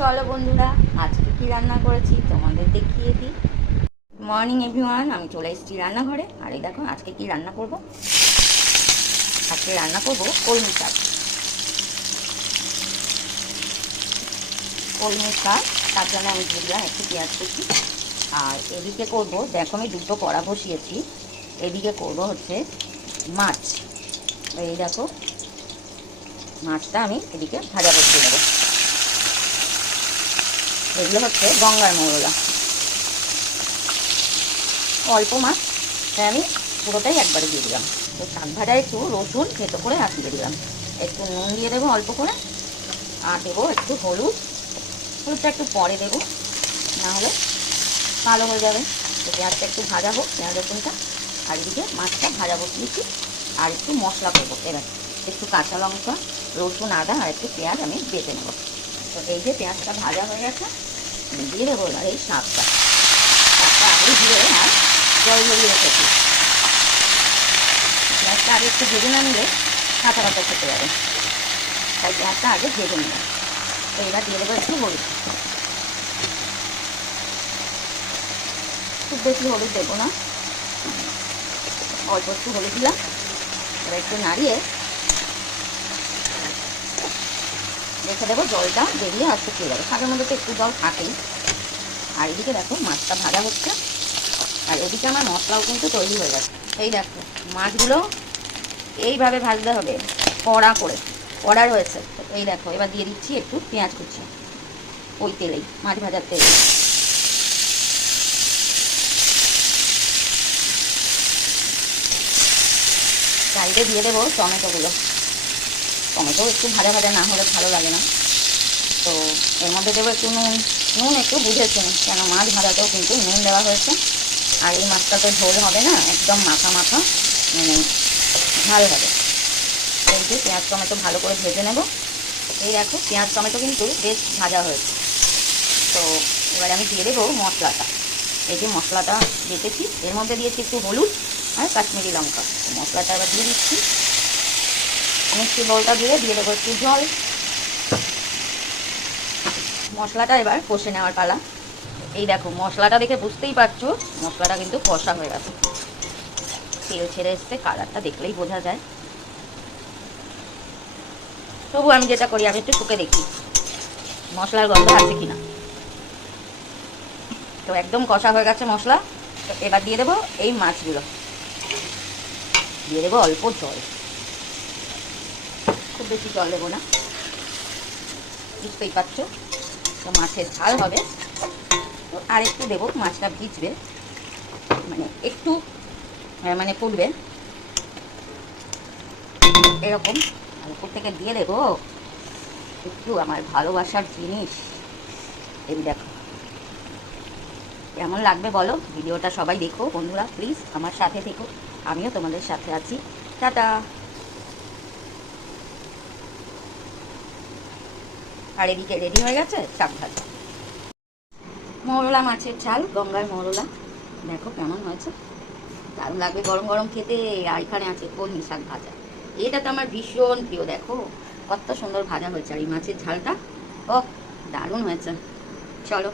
চলো বন্ধুরা, আজকে কি রান্না করেছি তোমাদের দেখিয়ে দিই। মর্নিং এভরিওয়ান আমি চলে এসেছি রান্নাঘরে। আর এই দেখো, আজকে কি রান্না করব? আজকে রান্না করব কলমি শাক। কলমি শাক, তার জন্য আমি দিলাম একটু পেঁয়াজ কুচি। আর এদিকে করব, দেখো আমি দুটো কড়া বসিয়েছি। এদিকে করব হচ্ছে মাছ। এই দেখো, মাছটা আমি এদিকে ভাজা বসিয়ে দেবো এগুলো হচ্ছে গঙ্গার মৌরলা অল্প মাছ আমি পুরোটাই একবারে দিয়ে দিলাম তো শাক ভাজায় একটু রসুন থেতো করে হাত দিয়ে দিলাম একটু নুন দিয়ে দেবো অল্প করে আর দেবো একটু হলুদ হলুদটা একটু পরে দেবো না হলে কালো হয়ে যাবে তো পেঁয়াজটা একটু ভাজাবো পেঁয়াজ রসুনটা আর এদিকে মাছটা ভাজা বসিয়েছি আর একটু মশলা করব এবার একটু কাঁচা লঙ্কা রসুন আদা আর একটু পেঁয়াজ আমি বেটে নেব তো এই যে পেঁয়াজটা ভাজা হয়ে গেছে, দিয়ে দেবো এবার এই শাকটা শাকটা আগে দিয়ে আর জল ঝরিয়ে রেখেছি। পেঁয়াজটা আগে একটু ভেজে না নিলে কাঁচা কাঁচা খেতে পারে। তাই পেঁয়াজটা আগে ভেজে নিলাম তো এবার দিয়ে দেবো একটু হলুদ। খুব বেশি হলুদ দেবো না। অল্প একটু হলুদ দিলাম। এবার একটু নাড়িয়ে রেখে দেবো, জলটা বেরিয়ে আর শুকিয়ে যাবে। শাকের মধ্যে তো একটু জল থাকেই। আর এদিকে দেখো, মাছটা ভাজা হচ্ছে। আর এদিকে আমার মশলাও কিন্তু তৈরি হয়ে গেছে। এই দেখো, মাছগুলো এইভাবে ভাজতে হবে, কড়া করে। কড়ার হয়েছে তো এই দেখো, এবার দিয়ে দিচ্ছি একটু পেঁয়াজ কুচি। ওই তেলেই, মাছ ভাজার তেলে সাইডে দিয়ে দেবো টমেটোগুলো। টমেটো একটু ভাজা ভাজা না হলে ভালো লাগে না। তো এর মধ্যে দেবো একটু নুন। নুন একটু বুঝেছেন কেন মাছ ভাজাতেও কিন্তু নুন দেওয়া হয়েছে। আর এই মাছটা তো ঝোল হবে না, একদম মাথা মাথা মানে ঝাল হবে। এই পেঁয়াজ, টমেটো ভালো করে ভেজে নেব। এই দেখো, পেঁয়াজ, টমেটো কিন্তু বেশ ভাজা হয়েছে। তো এবারে আমি দিয়ে দেবো মশলাটা। এই যে মশলাটা বেটেছি এর মধ্যে দিয়েছি একটু হলুদ আর কাশ্মীরি লঙ্কা। মশলাটা এবার দিয়ে দিচ্ছি। মিষ্টি বলটা দিয়ে দিয়ে দেবো একটু জল। মশলাটা এবার কষে নেওয়ার পালা। এই দেখো, মশলাটা দেখে বুঝতেই পারছ, মশলাটা কিন্তু কষা হয়ে গেছে। তেল ছেড়ে এসছে, কালারটা দেখলেই বোঝা যায়। তবু আমি যেটা করি, আমি একটু শুকে দেখি, মশলার গন্ধ আছে কিনা। তো একদম কষা হয়ে গেছে মশলা। এবার দিয়ে দেবো এই মাছগুলো। দিয়ে দেবো অল্প জল। খুব বেশি জল দেবো না। বুঝতেই পারছ? তো মাছের ঝাল হবে। তো আর একটু দেবো, মাছটা ভিজবে। মানে একটু মানে ফুটবে। এরকম। আর উপর থেকে দিয়ে দেবো একটু আমার ভালোবাসার জিনিস। এই দেখো। কেমন লাগবে বলো? ভিডিওটা সবাই দেখো। বন্ধুরা প্লিজ আমার সাথে থেকো। আমিও তোমাদের সাথে আছি। টাটা! আর এদিকে রেডি হয়ে গেছে শাক ভাজা মরলা মাছের ঝাল গঙ্গার মরলা। দেখো কেমন হয়েছে। দারুণ লাগবে গরম গরম খেতে আর এখানে আছে কলমি শাক ভাজা। এটা তো আমার ভীষণ প্রিয়, দেখো। কত সুন্দর ভাজা হয়েছে আর এই মাছের ঝালটা। ও দারুণ হয়েছে। চলো।